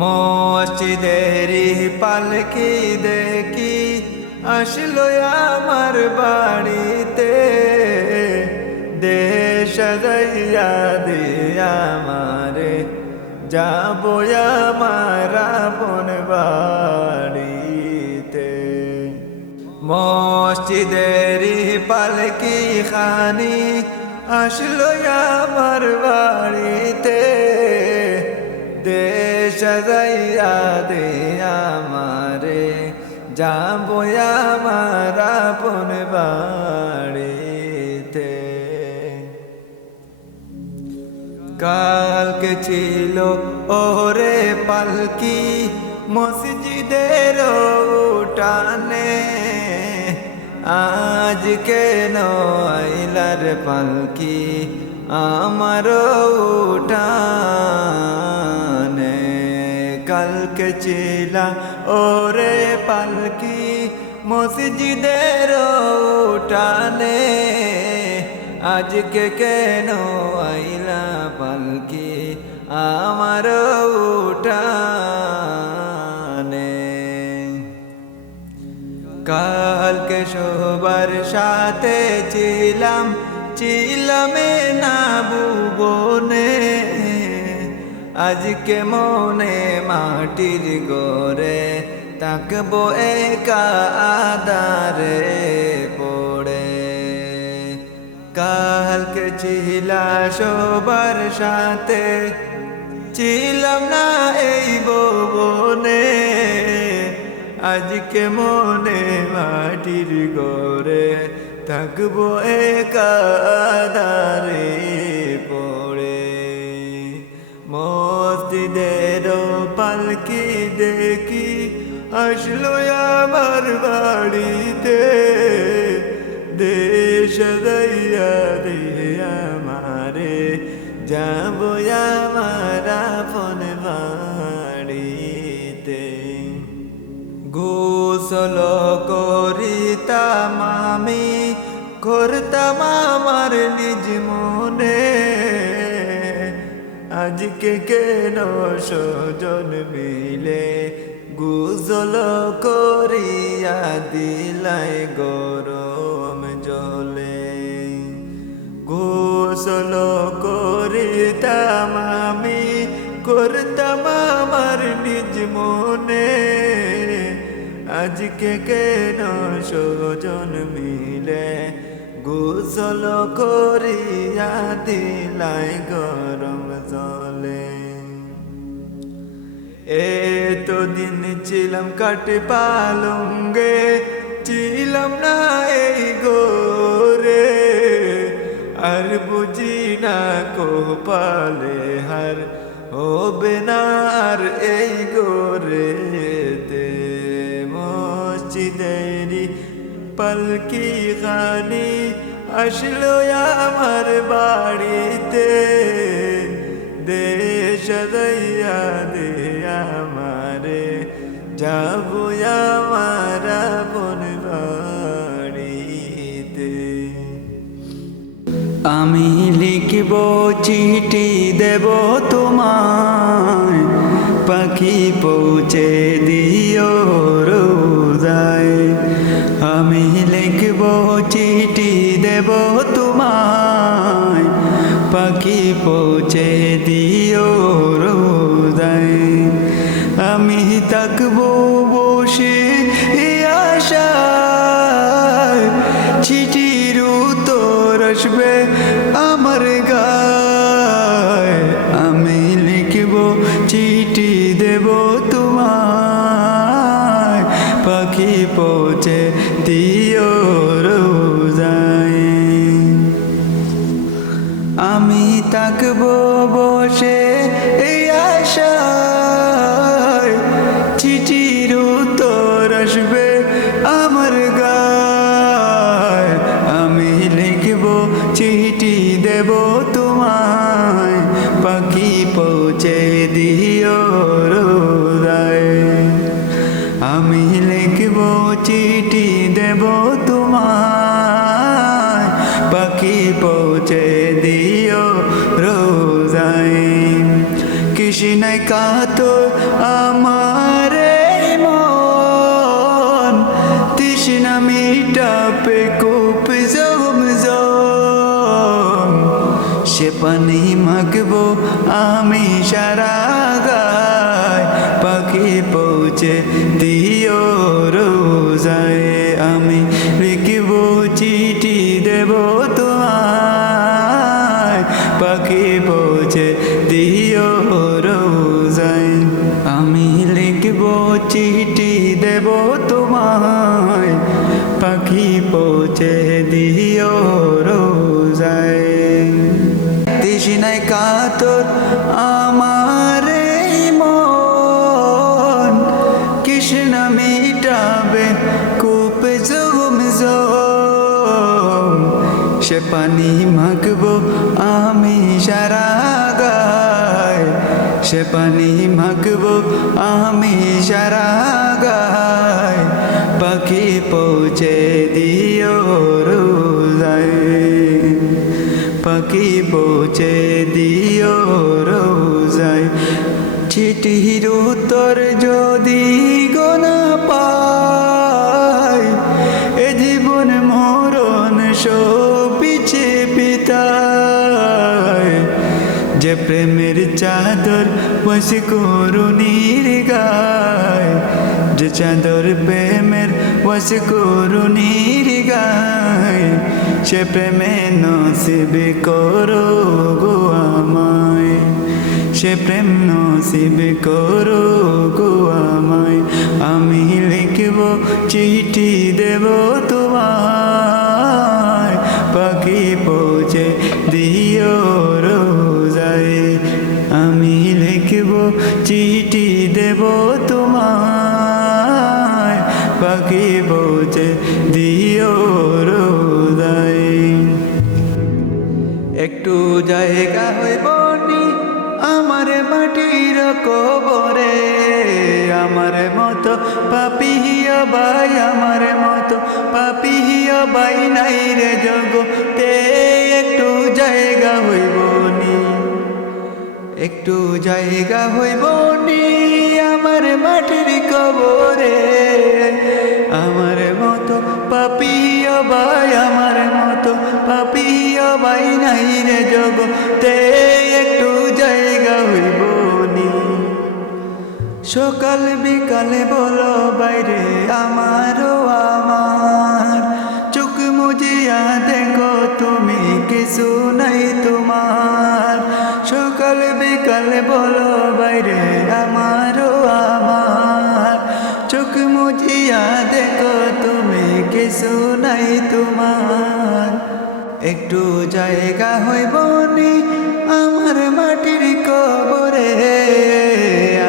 মসজিদেরি পালকি দেখি আসলো আমার বাড়িতে। দেশ দইয়া দিয়া আমারে, যাব আমার আপন বাড়িতে। মসজিদেরি পালকি খানি আসলো আমার বাড়িতে। দেশ যাইয়া দে আমারে, যাব আমার আপন বাড়িতে। কালকে ছিল ওরে পালকি মসজিদের উঠানে, আজ কেন আইলার পালকি? আমার ছিল ওরে পালকি, মসজিদের উঠানে। আজকে কেন আইলা পালকি আমার উঠানে? কালকে সবার সাথে ছিলাম, ছিলামে না ভুবনে আজকে মনে মাটির গড়ে তাকবো একা আদারে পড়ে। কালকে ছিলা সবার সাথে, ছিলাম না এই বনে আজকে মনে মাটির গড়ে থাকব একাদারে পড়ে আসলো আমার বাড়িতে। দেশ দইয়া দে আমারে। যাব আমার আপন বাড়িতে। গোসল করিতাম আমি, করতাম আমার নিজ মনে। আজকে কেন সজন গুজল করিয়া দিলাই গরম জলে। গোসল করিতাম আমি, করতাম আমার নিজ মনে। আজকে কেন সজন মিলে? গোসল করিয়া দিলাই গরম জলে। এতো দিন ছিলাম কাটে পালঙ্গে, ছিলাম না এই গোরে আর বুঝি না কোপালে হার হবে না আর এই গোরে তে মসজিদেরি পালকি খানি আসলো আমার বাড়িতে। দেশ দে যাব আমার আপন বাড়িতে আমি লিখব চিঠি দেব তোমায় আসবে আমার গায়। আমি লিখব, চিঠি দেব তোমায়। পাখি পৌঁছে দিও রোজায়। আমি তাকবো বসে এই আশায়। তৃষ্ণায় কাতর আমার মন। তৃষ্ণা মিটাপে কূপ জম সে পানি মাখবো আমি সারা গায়। পাখি পৌঁছে দিও রোজায়। আমি লিখব চিঠি দেব তোমায়। পাখি পানি মাখবো আমি সারা গায় সে পানি মাখবো আমি সারা প্রেমের চাদর বস করুণীর গায়। যে চাদর প্রেমের বস করুণীর গায়, সে প্রেমে নসিব করো গো আমায়। সে প্রেম নসিব করো গো আমায়। আমি লিখব চিঠি দেব চিঠি দেব তোমায়। পাখি পৌঁছে দিও রোজায় একটু জায়গা হইব আমার মাটির কবরে। আমার মতো পাপিয়া বাই আমার মতো পাপিয়া বাই নাই রে জগতে। একটু জায়গা হইব একটু জায়গা হইব নি আমার মাটির কবরে। আমার মতো পাপিয়া বাই আমার মতো পাপিয়া বাই নাই রে জগতে। একটু জায়গা হইব নি। সকাল বিকালে বলো বাইরে, আমারও আমার। চোখ মুজিয়া দেখো, তুমি কিছু নাই তোমার। বিকালে বলো বাইরে, আমারও আমার। চোখ মুজিয়া দেখো তুমি, কিছু নাই তোমার। একটু জায়গা হইব আমার মাটির কবরে।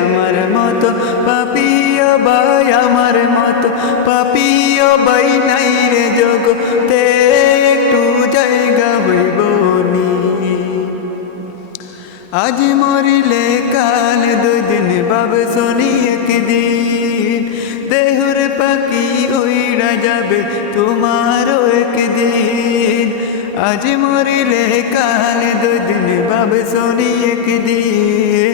আমার মতো পাপিয়া বাই আমার মতো পাপিয়া বাই নাই রে জগতে। একটু জায়গা হইব নি আজ মরিলে কাল দুদিন বাব শনি একদিন দেহর পাখি উইড়া যাবে তোমারও একদিন। আজ মরিলে কাল দুদিন বাব শনি একদিন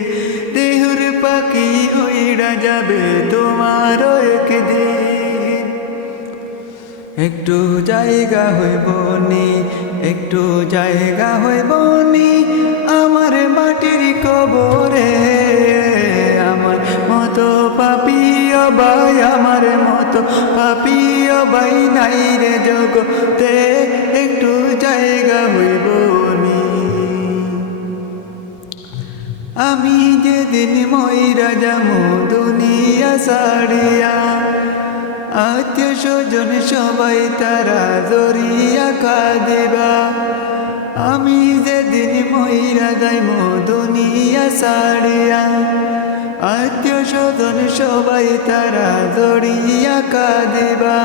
দেহর পাখি উইড়া যাবে তোমারও একদিন। একটু জায়গা হইব নি, একটু জায়গা হইব নি কবরে। আমার মতো পাপিয়া বাই আমার মতো পাপিয়া বাই নাই রে জগতে। একটু জায়গা হইব আমি যেদিন ময়রা যামো দুনিয়া সারিয়া আত্মীয় স্বজন সবাই তারা জড়িয়া কাঁদিবা। আমি যেদিন ময়রা যাইম দুনিয়া সারিয়া। আত্মীয় স্বজন সবাই তারা জড়িয়া কাঁদিবা।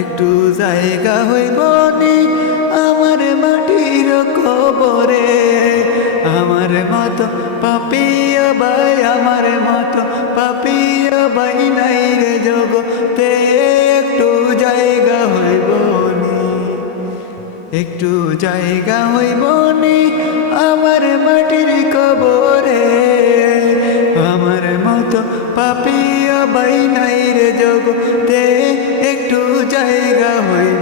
একটু জায়গা হইব নি আমার মাটির কবরে। আমার মতো পাপিয়া বাই আমার মতো পাপিয়া বাই নাই রে জগতে। একটু জায়গা হইব একটু জায়গা হই বনে, আমার মাটির কবরে। আমার মতো পাপিয়া বাই নাই রে জগতে, একটু জায়গা হইব